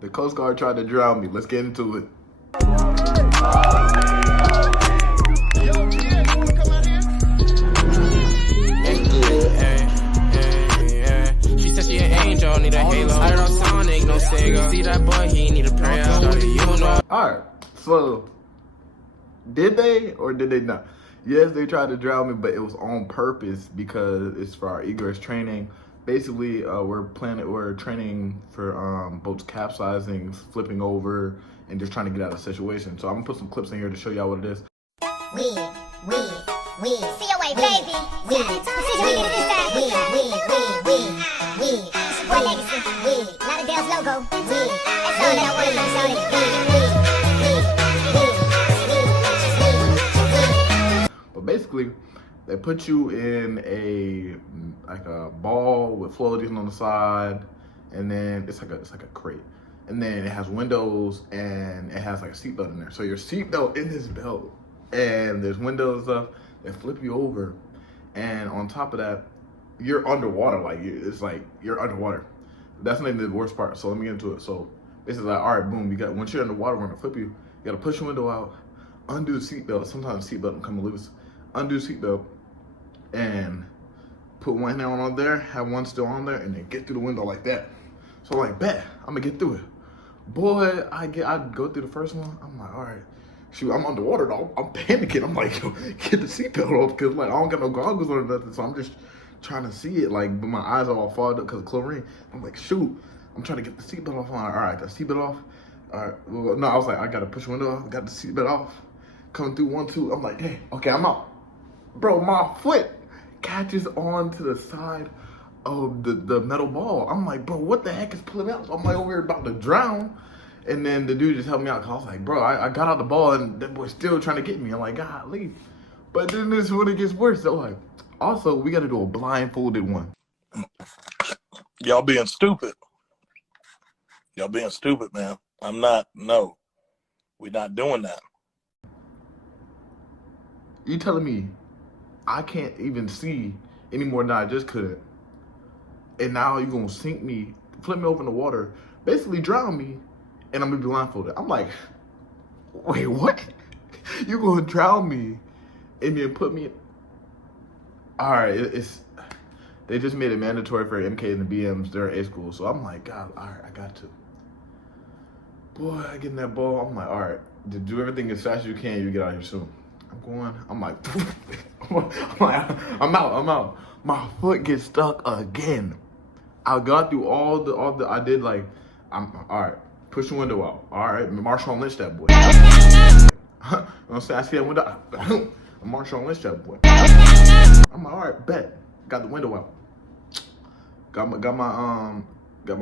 The Coast Guard tried to drown me. Let's get into it. She said she an angel, need a halo. I don't Sonic, no Sega. See that boy, he need a prayer. Alright, so did they or did they not? Yes, they tried to drown me, but it was on purpose because it's for our Egress training. Basically, we're training for boats capsizing, flipping over, and just trying to get out of the situation. So I'm gonna put some clips in here to show y'all what it is. We. COA, baby. We. Support legacy. Lauderdale's logo. That's all that I want. But basically, they put you in a ball with floaties on the side, and then it's like a crate, and then it has windows and it has like a seatbelt in there. So your seatbelt in this belt, and there's windows and stuff that flip you over, and on top of that, you're underwater. It's like you're underwater. That's not even the worst part. So let me get into it. So this is like, all right, boom. Once you're underwater, we're gonna flip you. You gotta push your window out, undo the seatbelt. Sometimes the seatbelt don't come loose. Undo the seatbelt and put one hand on there, have one still on there, and then get through the window like that. So I'm like, bet, I'm gonna get through it. Boy, I go through the first one. I'm like, all right, shoot, I'm underwater though. I'm panicking. I'm like, yo, get the seatbelt off, because like I don't got no goggles or nothing. So I'm just trying to see it, like, but my eyes are all fogged up because of chlorine. I'm like, shoot, I'm trying to get the seatbelt off. I'm like, all right, got the seatbelt off. All right, well, no, I was like, I gotta push the window off. Got the seatbelt off. Coming through 1, 2. I'm like, hey, okay, I'm out. Bro, my foot catches on to the side of the metal ball. I'm like, bro, what the heck is pulling out? So I'm like over here about to drown. And then the dude just helped me out. Cause I was like, bro, I got out the ball and that boy's still trying to get me. I'm like, God, leave. But then this is when it gets worse. So like, also, we got to do a blindfolded one. Y'all being stupid. Y'all being stupid, man. No, we're not doing that. You telling me I can't even see any more than I just could, and now you're gonna sink me, flip me over in the water, basically drown me, and I'm gonna be blindfolded. I'm like, wait, what? You gonna drown me and then put me in? All right, they just made it mandatory for MKs and BMs during A school, so I'm like, God, all right, I got to. Boy, I get in that ball, I'm like, all right, to do everything as fast as you can, you get out here soon. I'm like, I'm out. My foot gets stuck again. I got through all the, I did like, all right, push the window out. All right, Marshawn Lynch that boy. You know what I'm saying? I see that window, Marshawn Lynch that boy. I'm like, all right, bet. Got the window out. Got my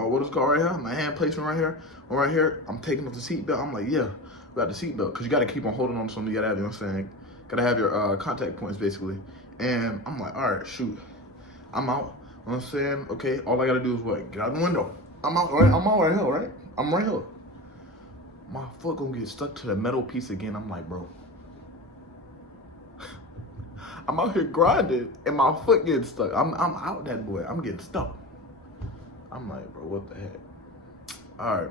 what is it called right here? My hand placement right here. I'm taking off the seatbelt. I'm like, yeah. Got the seatbelt, because you got to keep on holding on to something. You got to have, you know what I'm saying? Got to have your contact points, basically. And I'm like, all right, shoot. I'm out. You know what I'm saying? Okay, all I got to do is what? Get out the window. I'm out, right? I'm out right here, right? I'm right here. My foot going to get stuck to the metal piece again. I'm like, bro. I'm out here grinding, and my foot getting stuck. I'm out that boy. I'm getting stuck. I'm like, bro, what the heck? All right.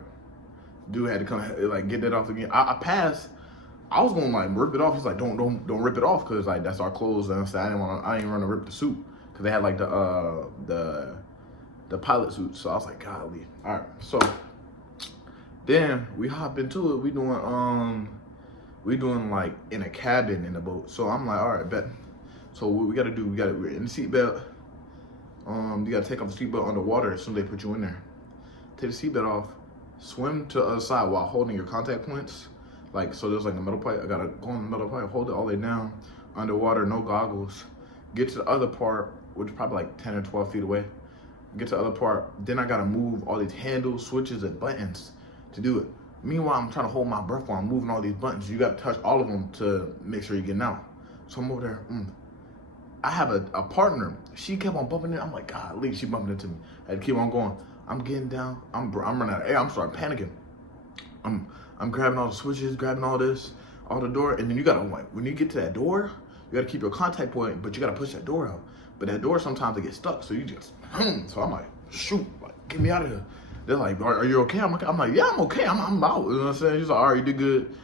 Dude had to come like get that off again. I passed. I was gonna like rip it off. He's like, don't rip it off, cause like that's our clothes. And I said I didn't want to rip the suit, cause they had like the pilot suit. So I was like, golly. All right. So then we hop into it. We doing like in a cabin in the boat. So I'm like, all right, bet. So what we gotta do? We're in the seatbelt. You gotta take off the seatbelt underwater as soon as they put you in there. Take the seatbelt off. Swim to the other side while holding your contact points. Like, so there's like a metal pipe. I gotta go on the metal pipe, hold it all the way down, underwater, no goggles. Get to the other part, which is probably like 10 or 12 feet away. Get to the other part, then I gotta move all these handles, switches, and buttons to do it. Meanwhile, I'm trying to hold my breath while I'm moving all these buttons. You gotta touch all of them to make sure you're getting out. So I'm over there, I have a partner. She kept on bumping it. I'm like, golly, she bumping into me. I had to keep on going. I'm getting down. I'm running out of air. I'm starting panicking. I'm grabbing all the switches, grabbing all this, all the door, and then you gotta like when you get to that door, you gotta keep your contact point, but you gotta push that door out. But that door sometimes it gets stuck, so you just so I'm like, shoot, like get me out of here. They're like, are you okay? I'm like, yeah, I'm okay. I'm out. You know what I'm saying? She's like, all right, you did good.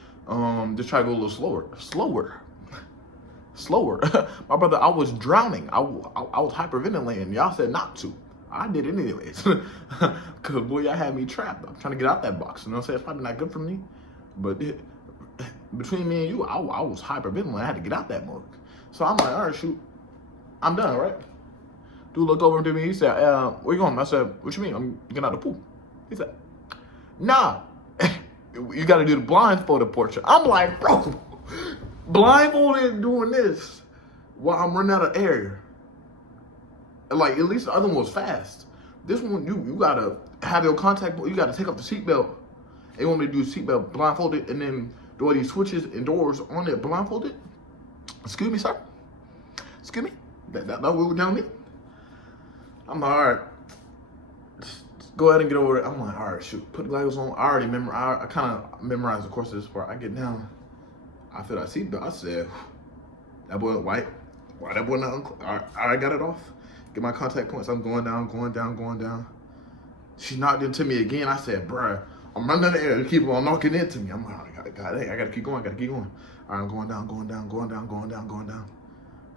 Just try to go a little slower. My brother, I was drowning. I was hyperventilating. Y'all said not to. I did it anyways. Cause boy, y'all had me trapped. I'm trying to get out that box. You know what I'm saying? It's probably not good for me. But between me and you, I was hyperventilating. I had to get out that mug. So I'm like, all right, shoot. I'm done, right? Dude looked over to me. He said, where you going? I said, what you mean? I'm getting out of the pool. He said, nah. You got to do the blindfolded portion. I'm like, bro, blindfolded doing this while I'm running out of air. Like, at least the other one was fast. This one, you got to have your contact, you got to take off the seatbelt. They want me to do seatbelt blindfolded and then do all these switches and doors on it blindfolded. Excuse me, sir. Excuse me. That what we're telling me? I'm like, all right. Go ahead and get over it. I'm like, all right, shoot. Put the goggles on. I already I kind of memorized the course of this part. I get down. I feel that seatbelt. I said, that boy white. Why that boy not? All right, I got it off. Get my contact points. I'm going down. She knocked into me again. I said, bruh, I'm running out of air. Keep on knocking into me. I'm like, I gotta keep going. All right, I'm going down.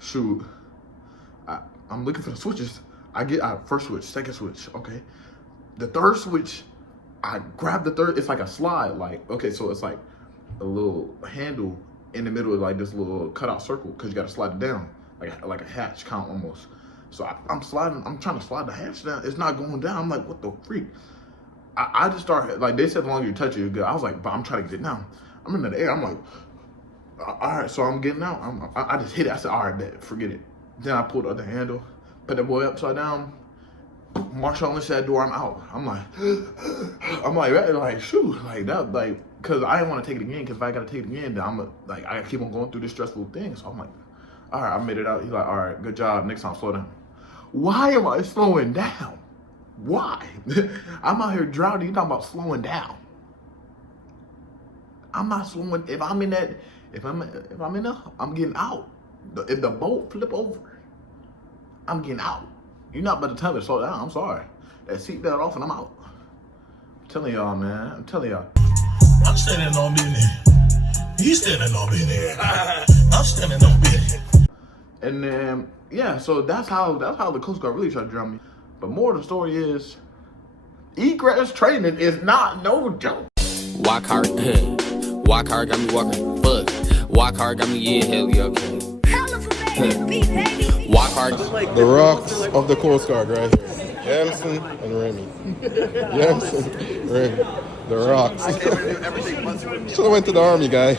Shoot. I'm looking for the switches. I get first switch, second switch. Okay. The third switch, I grab the third. It's like a slide. Like, okay, so it's like a little handle in the middle of like this little cutout circle because you got to slide it down like a hatch count almost. So I'm trying to slide the hatch down. It's not going down. I'm like, what the freak? I just started, like, they said the longer you touch it, you're good. I was like, but I'm trying to get it down. I'm in the air. I'm like, all right, so I'm getting out. I just hit it. I said, all right, bet, forget it. Then I pulled the other handle, put the boy upside down, Marshall inside that door, I'm out. I'm like, shoot, like that, like, cause I didn't want to take it again. Cause if I gotta take it again, then I gotta keep on going through this stressful thing. So I'm like, all right, I made it out. He's like, all right, good job. Next time, slow down. Why am I slowing down? Why? I'm out here drowning. You talking about slowing down? I'm not slowing. If I'm in that, I'm getting out. If the boat flip over, I'm getting out. You're not about to tell me to slow down. I'm sorry. That seatbelt off and I'm out. I'm telling y'all, man. I'm telling y'all. I'm standing on business. He's standing on business. I'm standing on business. And then, yeah, so that's how the Coast Guard really tried to drown me. But more of the story is, Egress training is not no joke. Walk hard got me walking. Fuck. Walk hard got me, yeah, hell yeah, okay. Walk hard. The rocks of the Coast Guard right here. Yamson and Remy. Yamson, Remy. The rocks. Should have went to the army, guy.